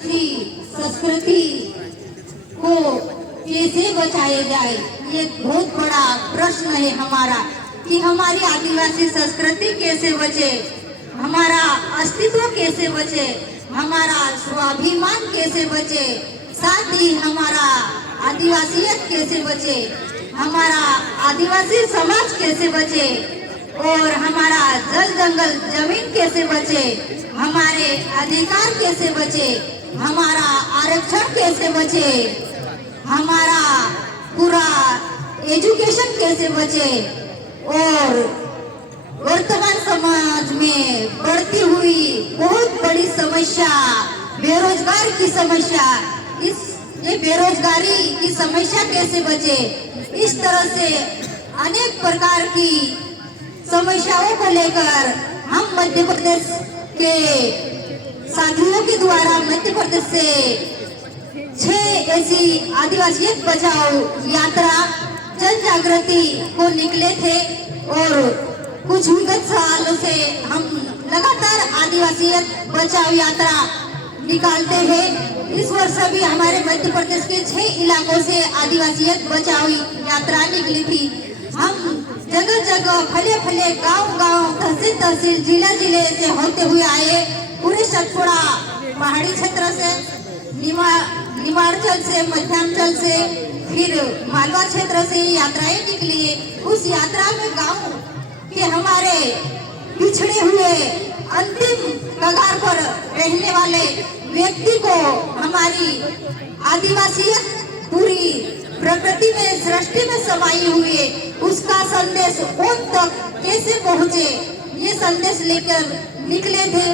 संस्कृति को कैसे बचाया जाए, ये बहुत बड़ा प्रश्न है हमारा कि हमारी आदिवासी संस्कृति कैसे बचे, हमारा अस्तित्व कैसे बचे, हमारा स्वाभिमान कैसे बचे, साथ ही हमारा आदिवासियत कैसे बचे, हमारा आदिवासी समाज कैसे बचे और हमारा जल जंगल जमीन कैसे बचे, हमारे अधिकार कैसे बचे, हमारा आरक्षण कैसे बचे, हमारा पूरा एजुकेशन कैसे बचे। और वर्तमान समाज में बढ़ती हुई बहुत बड़ी समस्या बेरोजगार की समस्या, ये बेरोजगारी की समस्या कैसे बचे, इस तरह से अनेक प्रकार की समस्याओं को लेकर हम मध्य प्रदेश के साथियों के द्वारा मध्य प्रदेश से 6 ऐसी आदिवासियत बचाओ यात्रा जन जागृति को निकले थे और कुछ विगत सालों से हम लगातार आदिवासियत बचाओ यात्रा निकालते हैं। इस वर्ष भी हमारे मध्य प्रदेश के 6 इलाकों से आदिवासियत बचाओ यात्रा निकली थी। हम जगह जगह फले फले गांव-गांव तहसील तहसील जिला जिले से होते हुए आए, पूरे सतपुड़ा पहाड़ी क्षेत्र से, निमाड़चल से, मध्यांचल से, फिर मालवा क्षेत्र से यात्राएं निकली है। उस यात्रा में गांव के हमारे पिछड़े हुए अंतिम कगार पर रहने वाले व्यक्ति को हमारी आदिवासियत पूरी प्रकृति में सृष्टि में समाई हुई है, उसका संदेश उन तक कैसे पहुँचे, ये संदेश लेकर निकले थे।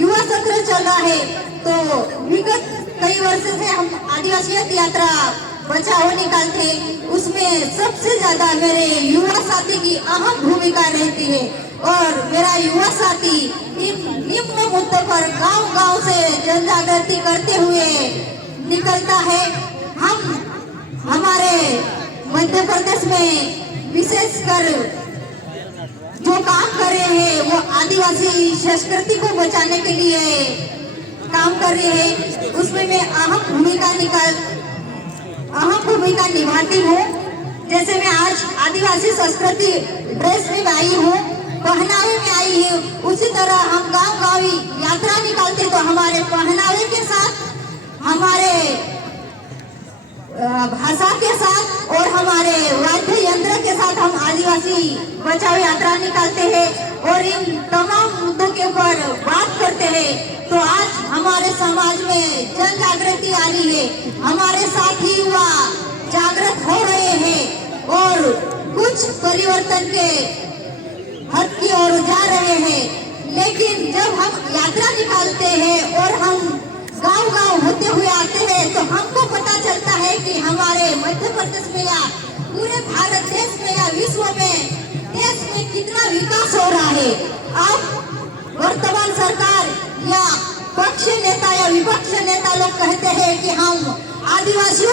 युवा सत्र चल रहा है तो विगत कई वर्ष से हम आदिवासियत यात्रा बचाओ निकालते, उसमें सबसे ज्यादा मेरे युवा साथी की अहम भूमिका रहती है और मेरा युवा साथी इन निम्न मुद्दों पर गांव-गांव से जन जागृति करते हुए निकलता है। हम हमारे मध्य प्रदेश में विशेषकर जो काम कर रहे हैं वो आदिवासी संस्कृति को बचाने के लिए काम कर रहे हैं, उसमें मैं अहम भूमिका निभाती हूँ। जैसे मैं आज आदिवासी संस्कृति ड्रेस में आई हूँ, पहनावे में आई हूँ, उसी तरह हम गांव-गांव यात्रा निकालते तो हमारे पहनावे के साथ, हमारे भाषा के साथ और हमारे वाद्य यंत्र के साथ हम आदिवासी बचाओ यात्रा निकालते हैं और इन तमाम मुद्दों के ऊपर बात करते हैं। तो आज हमारे समाज में जन जागृति आ रही है, हमारे साथी युवा जागृत हो रहे हैं और कुछ परिवर्तन के हद की ओर जा रहे हैं। लेकिन जब हम यात्रा निकालते हैं और हम गांव-गांव होते हुए आते हैं तो हमको पता चलता है कि हमारे मध्य प्रदेश में या पूरे भारत देश में या विश्व में देश में कितना विकास हो रहा है। अब वर्तमान सरकार या पक्ष नेता या विपक्ष नेता लोग कहते हैं कि हम आदिवासी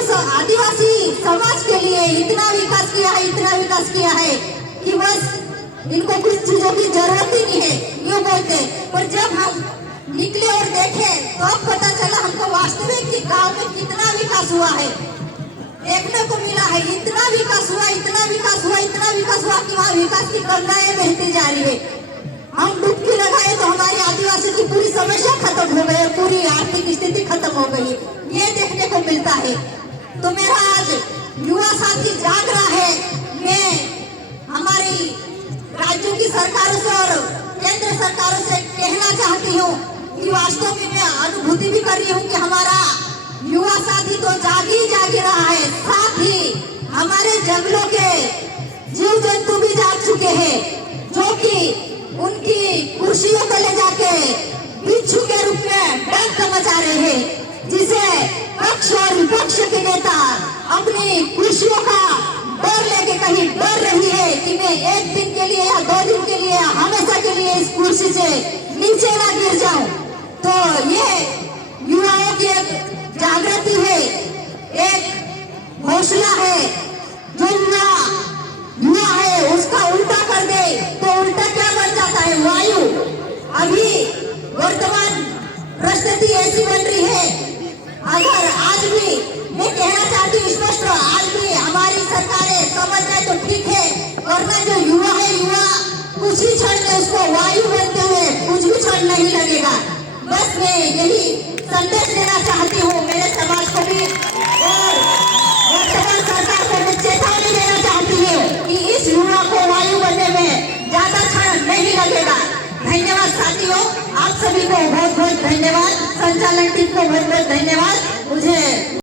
समाज के लिए इतना विकास किया है कि बस इनको कुछ चीजों की जरूरत ही नहीं है, यूँ बोलते। पर जब हम निकले और देखे तो अब पता चला हमको वास्तविक कि गांव में कितना विकास हुआ है, देखने को मिला है। इतना विकास हुआ कि वहाँ विकास की गंगाएं बहती जा रही है। हम डुबकी लगाए तो हमारी आदिवासी की पूरी समस्या खत्म हो गई, पूरी आर्थिक स्थिति खत्म हो गई, ये देखने को मिलता है। तो मेरा आज युवा साथी जाग रहा है। मैं हमारी राज्यों की सरकारों से और केंद्र सरकारों से कहना चाहती हूँ कि वास्तव में मैं अनुभूति भी कर रही हूँ कि हमारा युवा साथी तो जाग ही रहा है, साथ ही हमारे जंगलों के जीव जंतु भी जाग चुके हैं, जो कि उनकी कुर्सियों को ले जाके बिच्छू के रूप में डंक मचा रहे हैं, जिसे पक्ष और विपक्ष के नेता अपनी कुर्सियों का डर लेके कहीं डर रही है कि मैं 1 दिन के लिए या 2 दिन के लिए या हमेशा के लिए इस कुर्सी से नीचे ना गिर जाऊं। तो ये युवाओं की एक जागृति है, एक हौसला है। जो युवा है उसका उल्टा कर दे तो उल्टा क्या बन जाता है, वायु। अभी वर्तमान परिस्थिति ऐसी बन रही है कुछ ही क्षण में उसको वायु बनते हुए कुछ भी क्षण नहीं लगेगा। बस मैं यही संदेश देना चाहती हूँ मेरे समाज को भी, और वर्तमान सरकार को मैं चेतावनी देना चाहती हूँ कि इस युवा को वायु बनने में ज्यादा क्षण नहीं लगेगा। धन्यवाद साथियों, आप सभी को बहुत बहुत धन्यवाद, संचालन टीम को बहुत बहुत धन्यवाद। मुझे